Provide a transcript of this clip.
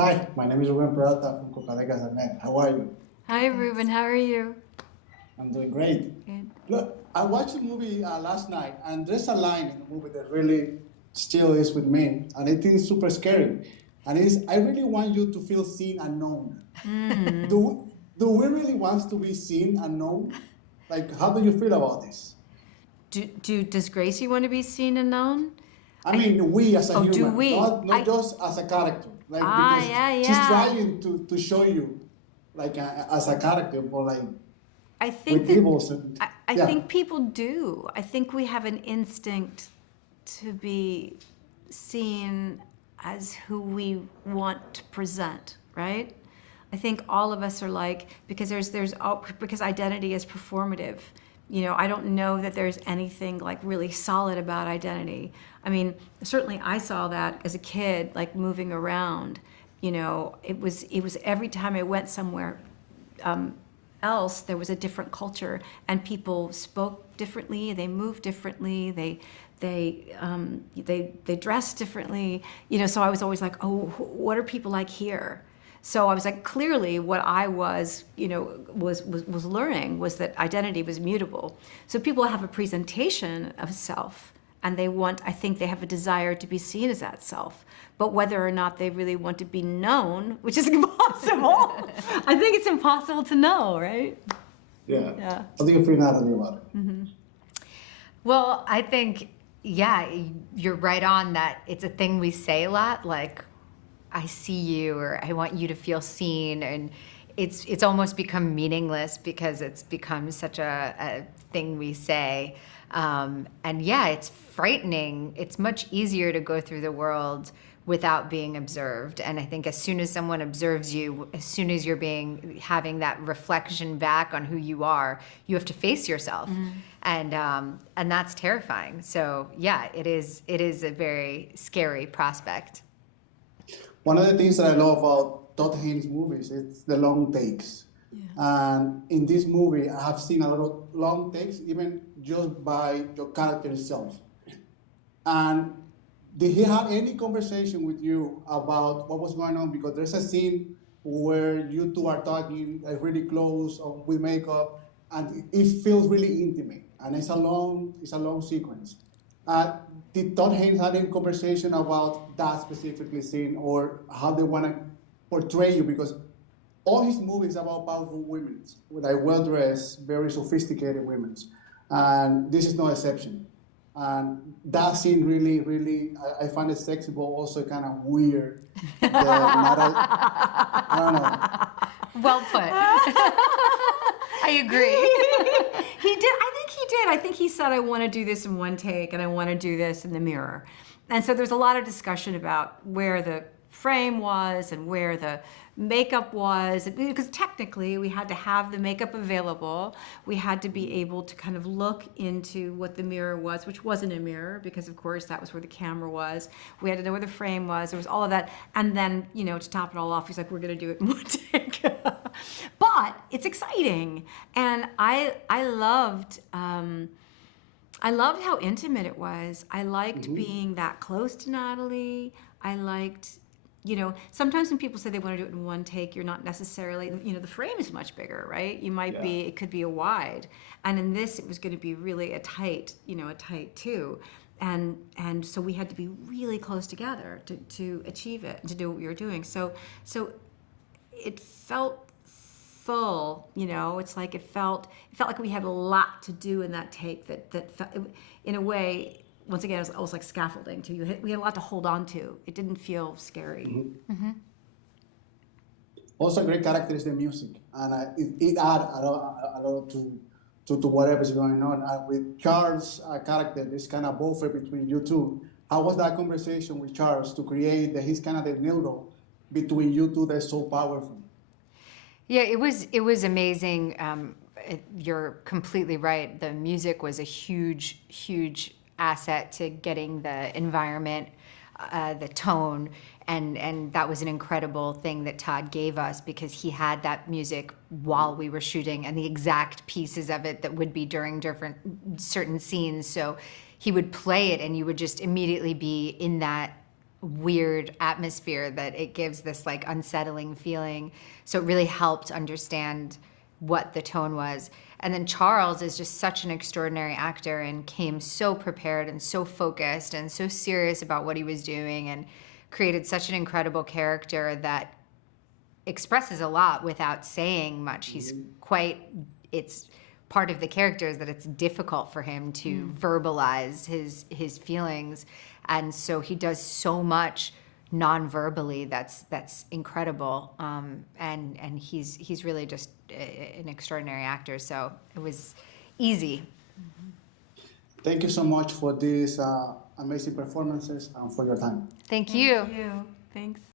Hi, my name is Ruben Peralta from Copadegas.net. How are you? Hi, Ruben. How are you? I'm doing great. Good. Look, I watched the movie last night, and there's a line in the movie that really still is with me, and I think it's super scary. And it's, I really want you to feel seen and known. Do we really want to be seen and known? Like, how do you feel about this? Does Gracie want to be seen and known? I mean, we as a Oh, do human, we? not just as a character. Like, Ah, because yeah, she's yeah. trying to show you, like, as a character, but like, I think with that evils and I yeah. think people do. I think we have an instinct to be seen as who we want to present, right? I think all of us are like, because because identity is performative. You know, I don't know that there's anything like really solid about identity. I mean, certainly I saw that as a kid, like moving around. You know, it was every time I went somewhere else, there was a different culture, and people spoke differently, they moved differently, they dressed differently. You know, so I was always like, oh, what are people like here? So I was like, clearly what I was, you know, was learning was that identity was mutable. So people have a presentation of self, and I think they have a desire to be seen as that self. But whether or not they really want to be known, which is impossible, I think it's impossible to know, right? Yeah. Yeah. How do you feel, Natalie, about it? Well, I think, yeah, you're right on that. It's a thing we say a lot, like, I see you, or I want you to feel seen. And it's almost become meaningless because it's become such a thing we say. And yeah, it's frightening. It's much easier to go through the world without being observed. And I think as soon as someone observes you, as soon as having that reflection back on who you are, you have to face yourself. And that's terrifying. So yeah, it is a very scary prospect. One of the things that I love about Todd Haynes movies is the long takes. And in this movie, I have seen a lot of long takes, even just by your character itself. And did he have any conversation with you about what was going on? Because there's a scene where you two are talking like really close with makeup, and it feels really intimate, and it's a long sequence. Uh, did Todd Haynes have any conversation about that specifically scene, or how they want to portray you? Because all his movies are about powerful women, like well-dressed, very sophisticated women, and this is no exception. And that scene really, really, I find it sexy, but also kind of weird. I don't know. Well put. I agree. He did. I think he did. I think he said, I want to do this in one take, and I want to do this in the mirror. And so there's a lot of discussion about where the frame was and where the makeup was, because technically we had to have the makeup available. We had to be able to kind of look into what the mirror was, which wasn't a mirror, because of course that was where the camera was. We had to know where the frame was. There was all of that. And then, you know, to top it all off, he's like, we're going to do it in one take. But it's exciting. And I loved how intimate it was. I liked being that close to Natalie. I liked, you know, sometimes when people say they want to do it in one take, you're not necessarily, you know, the frame is much bigger, right? You might be, it could be a wide. And in this, it was going to be really a tight two. And so we had to be really close together to achieve it and to do what we were doing. So it felt full, you know. It's like it felt like we had a lot to do in that take that felt, in a way, once again, it was almost like scaffolding too. We had a lot to hold on to. It didn't feel scary. Also, a great character is the music, and it adds a lot to whatever's going on. With Charles' character, this kind of buffer between you two. How was that conversation with Charles to create that he's kind of the needle between you two that's so powerful? Yeah, it was amazing. You're completely right. The music was a huge asset to getting the environment, the tone, and that was an incredible thing that Todd gave us, because he had that music while we were shooting, and the exact pieces of it that would be during certain scenes. So he would play it, and you would just immediately be in that weird atmosphere that it gives, this like unsettling feeling. So it really helped understand what the tone was. And then Charles is just such an extraordinary actor and came so prepared and so focused and so serious about what he was doing, and created such an incredible character that expresses a lot without saying much. He's it's part of the character is that it's difficult for him to verbalize his feelings. And so he does so much non-verbally that's incredible. And he's really just an extraordinary actor. So it was easy. Thank you so much for these amazing performances and for your time. Thank you. Thank you. Thanks.